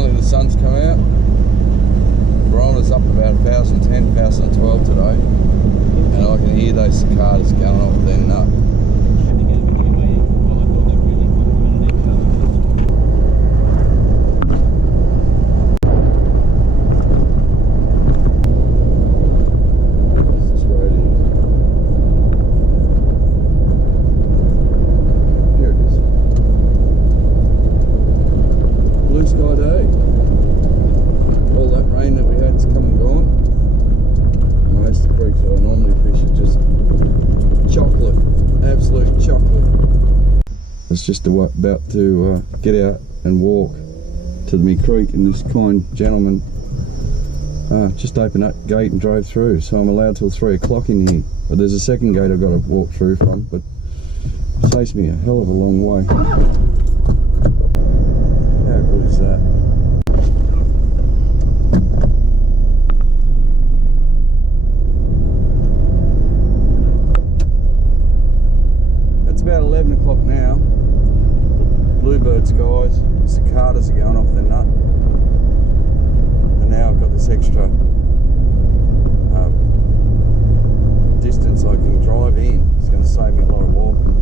Finally the sun's come out. Barometer's up about 1,010, 1,012 today. And I can hear those cicadas going off their nut. It's just about to get out and walk to the creek, and this kind gentleman just opened that gate and drove through, so I'm allowed till 3 o'clock in here. But there's a second gate I've got to walk through from, but it takes me a hell of a long way. How good is that? It's about 11 o'clock now. Bluebird skies, cicadas are going off their nut, and now I've got this extra distance I can drive in. It's going to save me a lot of walking.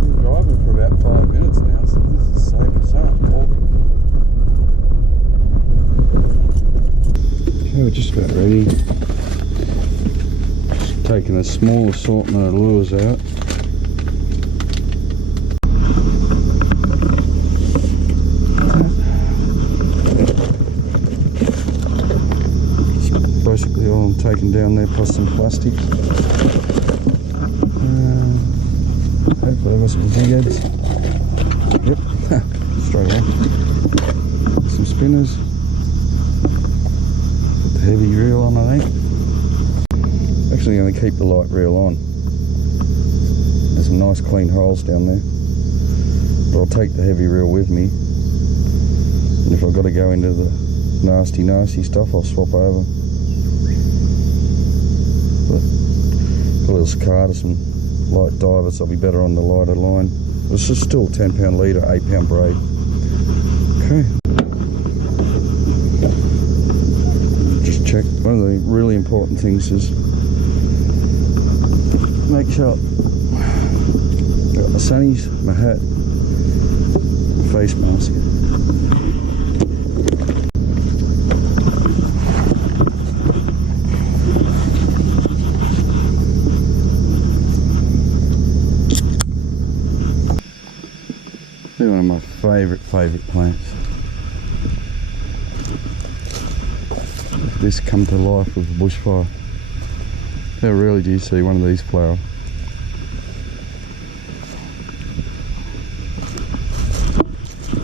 I'm driving for about 5 minutes now, so this is saving so much walking. Okay, we're just about ready. Just taking a small assortment of lures out. Basically all I'm taking down there, plus some plastic. Hopefully I've got some jig heads. Yep, straight away. Some spinners. Put the heavy reel on, I think. Actually going to keep the light reel on. There's some nice clean holes down there. But I'll take the heavy reel with me. And if I've got to go into the nasty stuff, I'll swap over. Got a little cicada, some light divers, I'll be better on the lighter line. This is still 10 pound leader, 8 pound braid. Okay. Just check, one of the really important things is make sure I've got my sunnies, my hat, my face mask. They're one of my favourite plants. If this come to life with a bushfire, how rarely do you see one of these flower?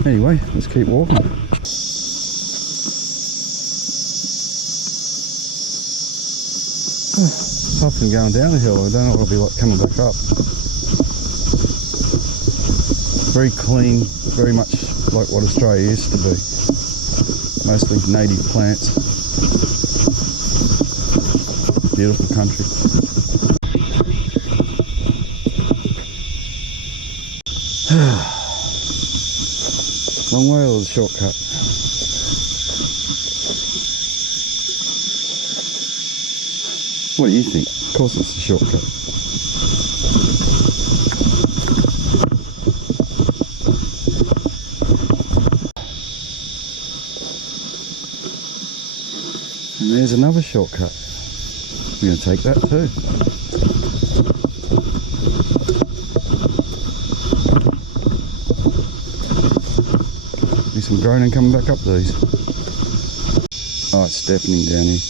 Anyway, let's keep walking. Up and going down the hill, I don't know what it'll be like coming back up. Very clean, very much like what Australia used to be. Mostly native plants. Beautiful country. Long way or the shortcut? What do you think? Of course it's the shortcut. And there's another shortcut. We're going to take that too. Do some groaning coming back up these. Oh, it's deafening down here.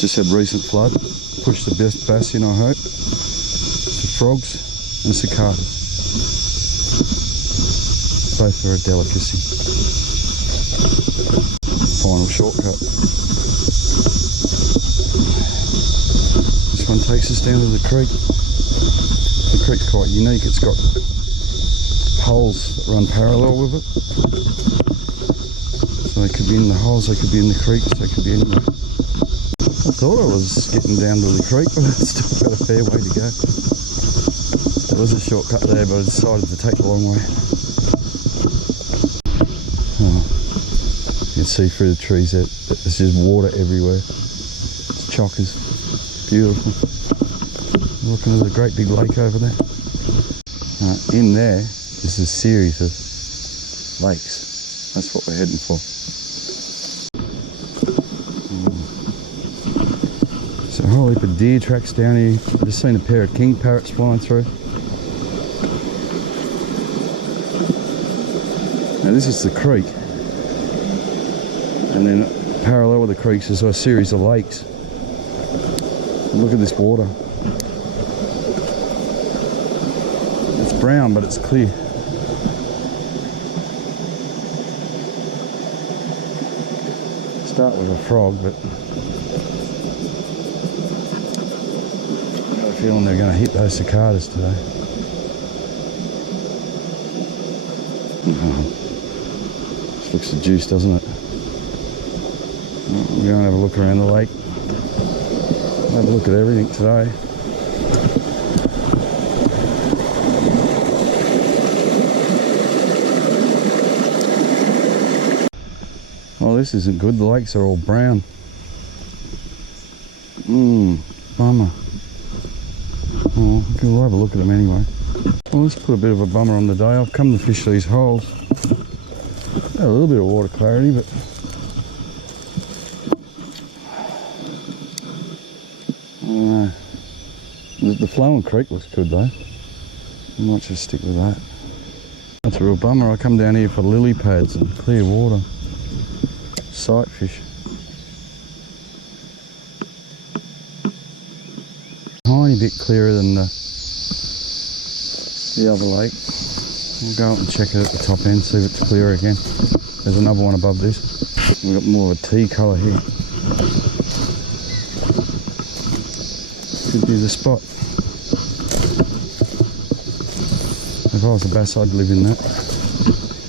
Just had recent flood. Pushed the best bass in, I hope. Some frogs and cicadas. Both are a delicacy. Final shortcut. This one takes us down to the creek. The creek's quite unique. It's got holes that run parallel with it. So they could be in the holes, they could be in the creek, they could be anywhere. I thought I was getting down to the creek, but I've still got a fair way to go. There was a shortcut there, but I decided to take the long way. see through the trees there. There's just water everywhere. It's chockers. Beautiful. Looking at the great big lake over there. In there is a series of lakes. That's what we're heading for. So a whole heap of deer tracks down here. I've just seen a pair of king parrots flying through. Now this is the creek. And then parallel with the creeks is a series of lakes. Look at this water. It's brown, but it's clear. Start with a frog, but I've got a feeling they're going to hit those cicadas today. This looks the juice, doesn't it? We're going to have a look around the lake. Have a look at everything today. Oh, this isn't good. The lakes are all brown. Bummer. Oh, we'll have a look at them anyway. Well, let's put a bit of a bummer on the day. I've come to fish these holes. Got a little bit of water clarity, but I don't know. The flowing creek looks good though. I might just stick with that. That's a real bummer. I come down here for lily pads and clear water. Sight fish. Tiny bit clearer than the other lake. We'll go up and check it at the top end, see if it's clearer again. There's another one above this. We've got more of a tea colour here. Could be the spot. If I was a bass, I'd live in that.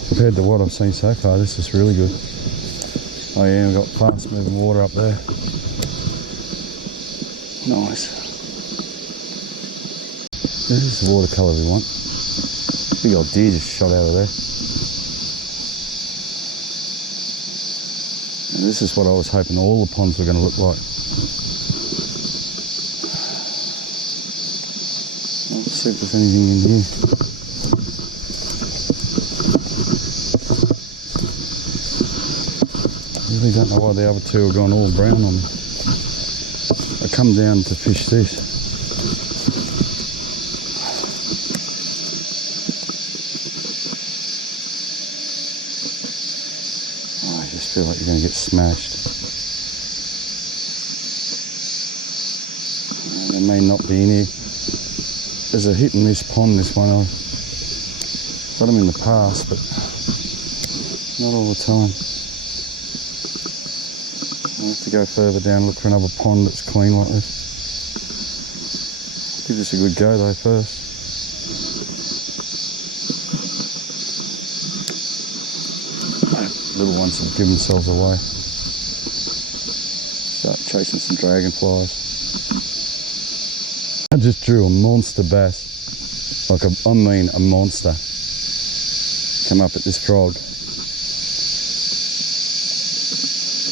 Compared to what I've seen so far, this is really good. Oh yeah, we've got fast moving water up there. Nice. This is the water colour we want. Big old deer just shot out of there. And this is what I was hoping all the ponds were going to look like. Let's see if there's anything in here. I really don't know why the other two have gone all brown on me. I come down to fish this. Oh, I just feel like you're going to get smashed. There may not be any. There's a hit in this pond, this one. I've got them in the past, but not all the time. I'll have to go further down and look for another pond that's clean like this. Give this a good go though first. Little ones will give themselves away. Start chasing some dragonflies. I just drew a monster bass. Like I mean a monster. Come up at this frog.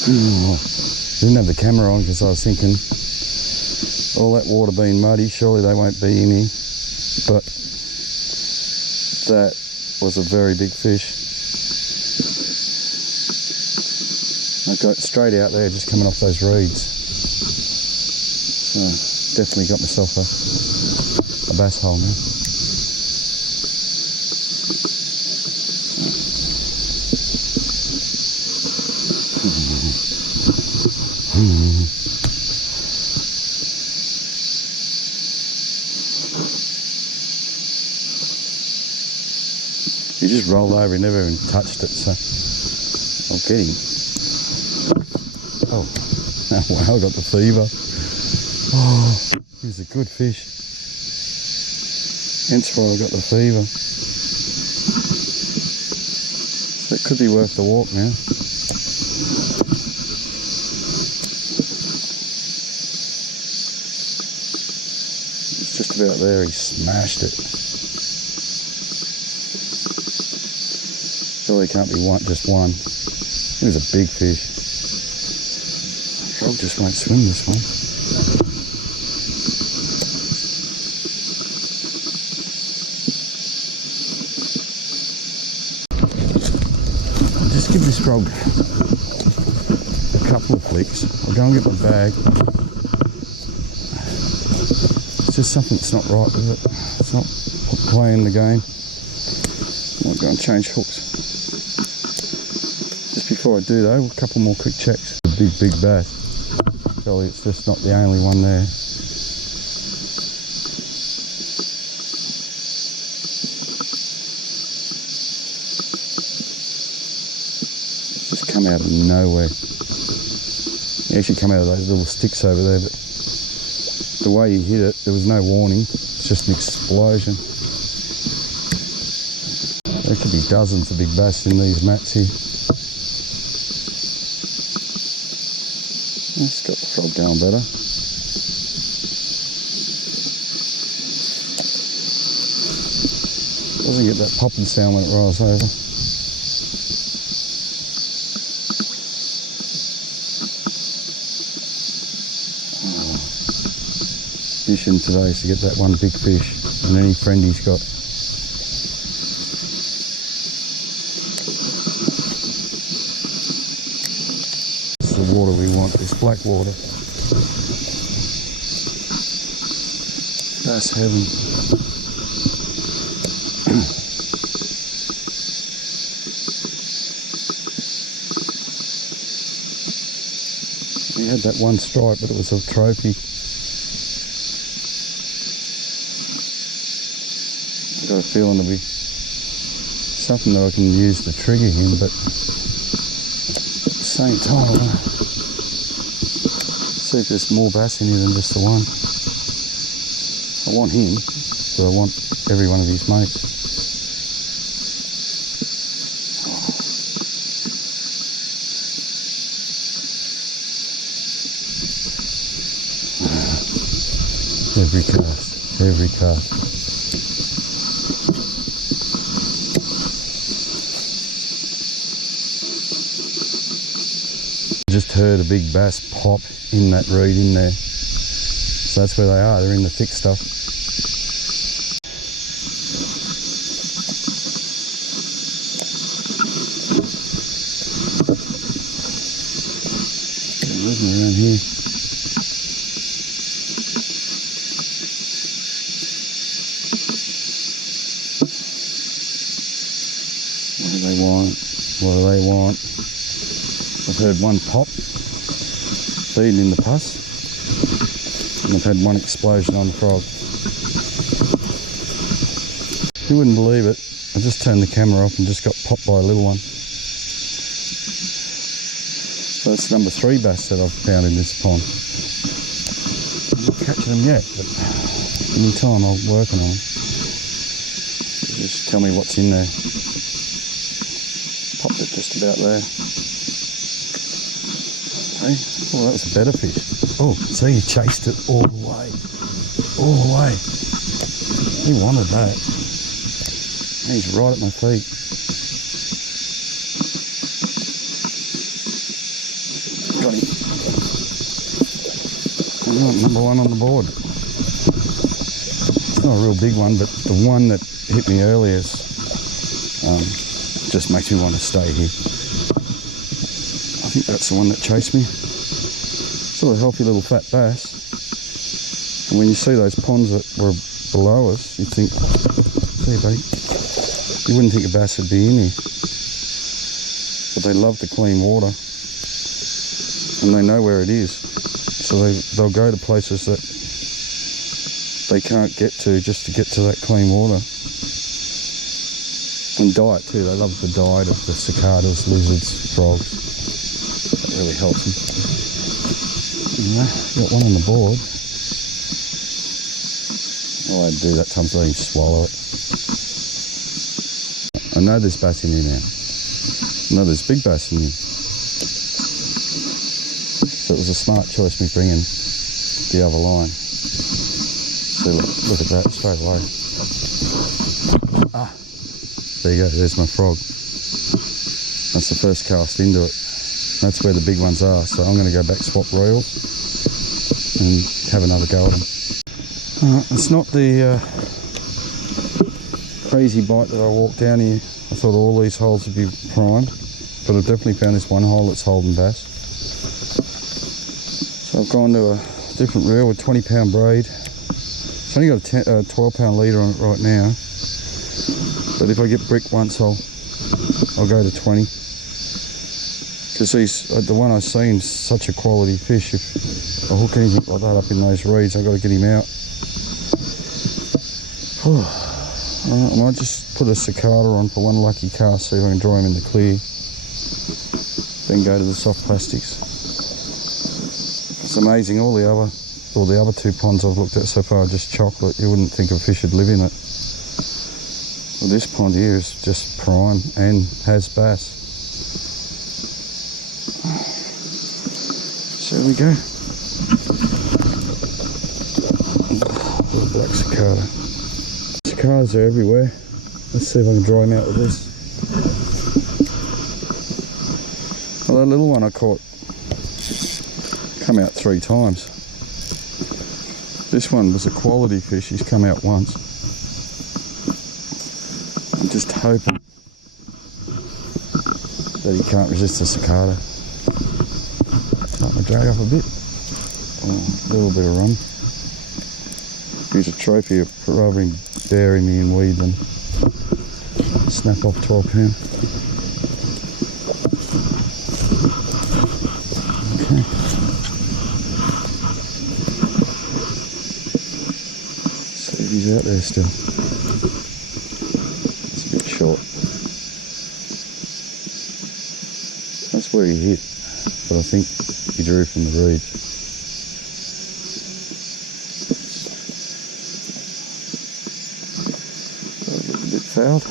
Oh, didn't have the camera on because I was thinking all that water being muddy, surely they won't be in here. But that was a very big fish. I got straight out there just coming off those reeds. So definitely got myself a bass hole now. He just rolled over, he never even touched it, so I'll get him. Oh, wow, I got the fever. Oh, he was a good fish. Hence why I got the fever. So it could be worth the walk now. It's just about there, he smashed it. Surely it can't be just one. There's a big fish. Frog just won't swim this one. I'll just give this frog a couple of flicks. I'll go and get my bag. It's just something that's not right with it. It's not playing the game. I might go and change hooks. Just before I do though, a couple more quick checks. A big bass. Surely it's just not the only one there. Just come out of nowhere. He actually come out of those little sticks over there, but the way he hit it, there was no warning. It's just an explosion. There could be dozens of big bass in these mats here. It's got the frog going better. Doesn't get that popping sound when it rolls over. Mission today is to get that one big fish and any friend he's got. It's the water we want, this black water. Bass heaven. We had that one stripe, but it was a trophy. I've got a feeling it'll be something that I can use to trigger him, but at the same time I want to see if there's more bass in here than just the one. I want him, but I want every one of his mates. Every cast, every cast. Just heard a big bass pop in that reed in there. So that's where they are, they're in the thick stuff. They're moving around here. What do they want? What do they want? I've heard one pop, feeding in the pus, and I've had one explosion on the frog. You wouldn't believe it, I just turned the camera off and just got popped by a little one. So that's number 3 bass that I've found in this pond. I'm not catching them yet, but any time I'll work on them. Just tell me what's in there. Popped it just about there. Oh, that was a better fish. Oh, see, he chased it all the way. All the way. He wanted that. He's right at my feet. Got him. Alright, number 1 on the board. It's not a real big one, but the one that hit me earlier just makes me want to stay here. I think that's the one that chased me. Still a healthy little fat bass. And when you see those ponds that were below us, you think, see buddy, you wouldn't think a bass would be in here. But they love the clean water. And they know where it is. So they'll go to places that they can't get to just to get to that clean water. And diet too, they love the diet of the cicadas, lizards, frogs. That really helps them. Anyway, got one on the board. All I do that time is let him swallow it. I know there's bass in here now. I know there's big bass in here. So it was a smart choice me bringing the other line. So look at that straight away. Ah, there you go, there's my frog. That's the first cast into it. That's where the big ones are. So I'm going to go back swap royals and have another go at them. It's not the crazy bite that I walked down here. I thought all these holes would be primed, but I've definitely found this one hole that's holding bass. So I've gone to a different reel with 20-pound braid. It's only got a 12-pound leader on it right now, but if I get brick once, I'll go to 20. Because the one I've seen is such a quality fish. If I hook anything like that up in those reeds, I've got to get him out. I might just put a cicada on for one lucky cast, see if I can draw him in the clear. Then go to the soft plastics. It's amazing, all the other two ponds I've looked at so far are just chocolate. You wouldn't think a fish would live in it. Well, this pond here is just prime and has bass. So there we go. Little black cicada. Cicadas are everywhere. Let's see if I can draw him out with this. Well, that little one I caught come out 3 times. This one was a quality fish. He's come out once. I'm just hoping that he can't resist the cicada. Starting to drag up a bit. Oh, a little bit of rum. Here's a trophy rather than bury me in weed than snap off 12-pound. Okay. See if he's out there still. It's a bit short. That's where he hit, but I think he drew from the reed. Fouled.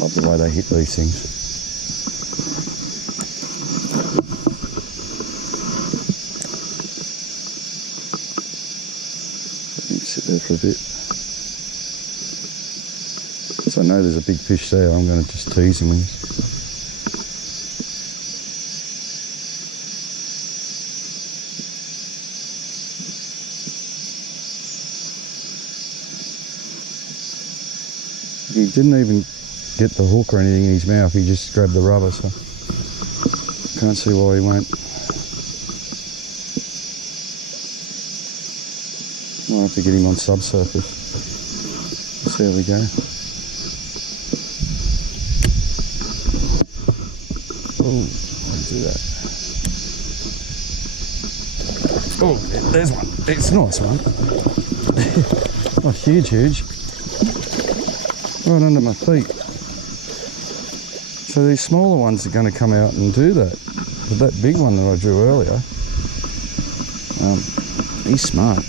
Love the way they hit these things. Let me sit there for a bit. So I know there's a big fish there, I'm going to just tease him with this. He didn't even get the hook or anything in his mouth, he just grabbed the rubber, so can't see why he won't. Might have to get him on subsurface. Let's see how we go. Oh, don't do that. Oh, there's one. It's a nice one. Not huge. Right under my feet. So these smaller ones are going to come out and do that. But that big one that I drew earlier, he's smart.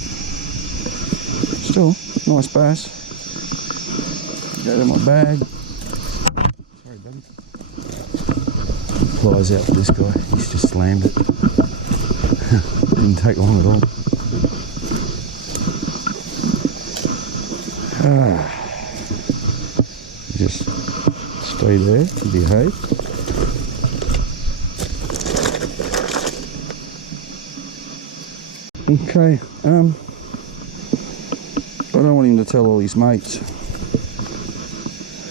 Still, nice bass. Go to my bag. Sorry, buddy. Flies out for this guy. He's just slammed it. Didn't take long at all. Just stay there and behave. Okay, I don't want him to tell all his mates,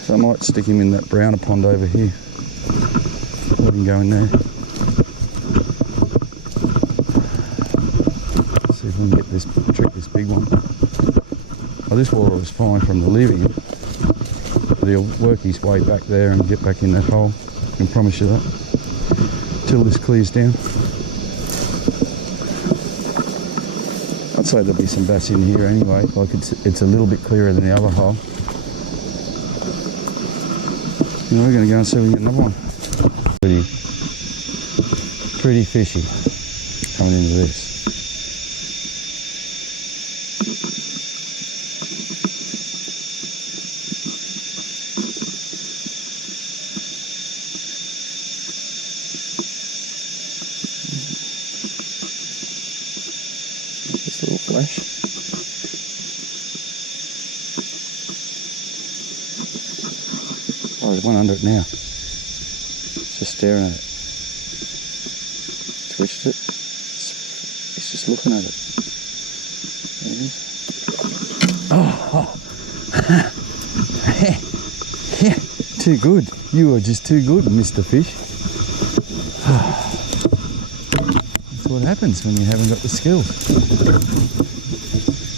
so I might stick him in that browner pond over here. Let him go in there. See if we can get this, trick this big one. Oh, this water was fine from the leaving, but he'll work his way back there and get back in that hole. I can promise you that. Till this clears down. I'd say there'll be some bass in here anyway, like it's a little bit clearer than the other hole. You know, we're going to go and see if we can get another one. Pretty fishy coming into this. Flash. there's one under it now. Just staring at it. Twitched it. He's just looking at it. There it is. Oh! Yeah, too good. You are just too good, Mr. Fish. That's what happens when you haven't got the skills.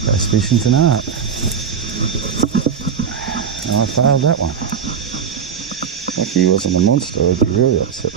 Bass fishing's an art. I failed that one. Lucky he wasn't a monster, I'd be really upset.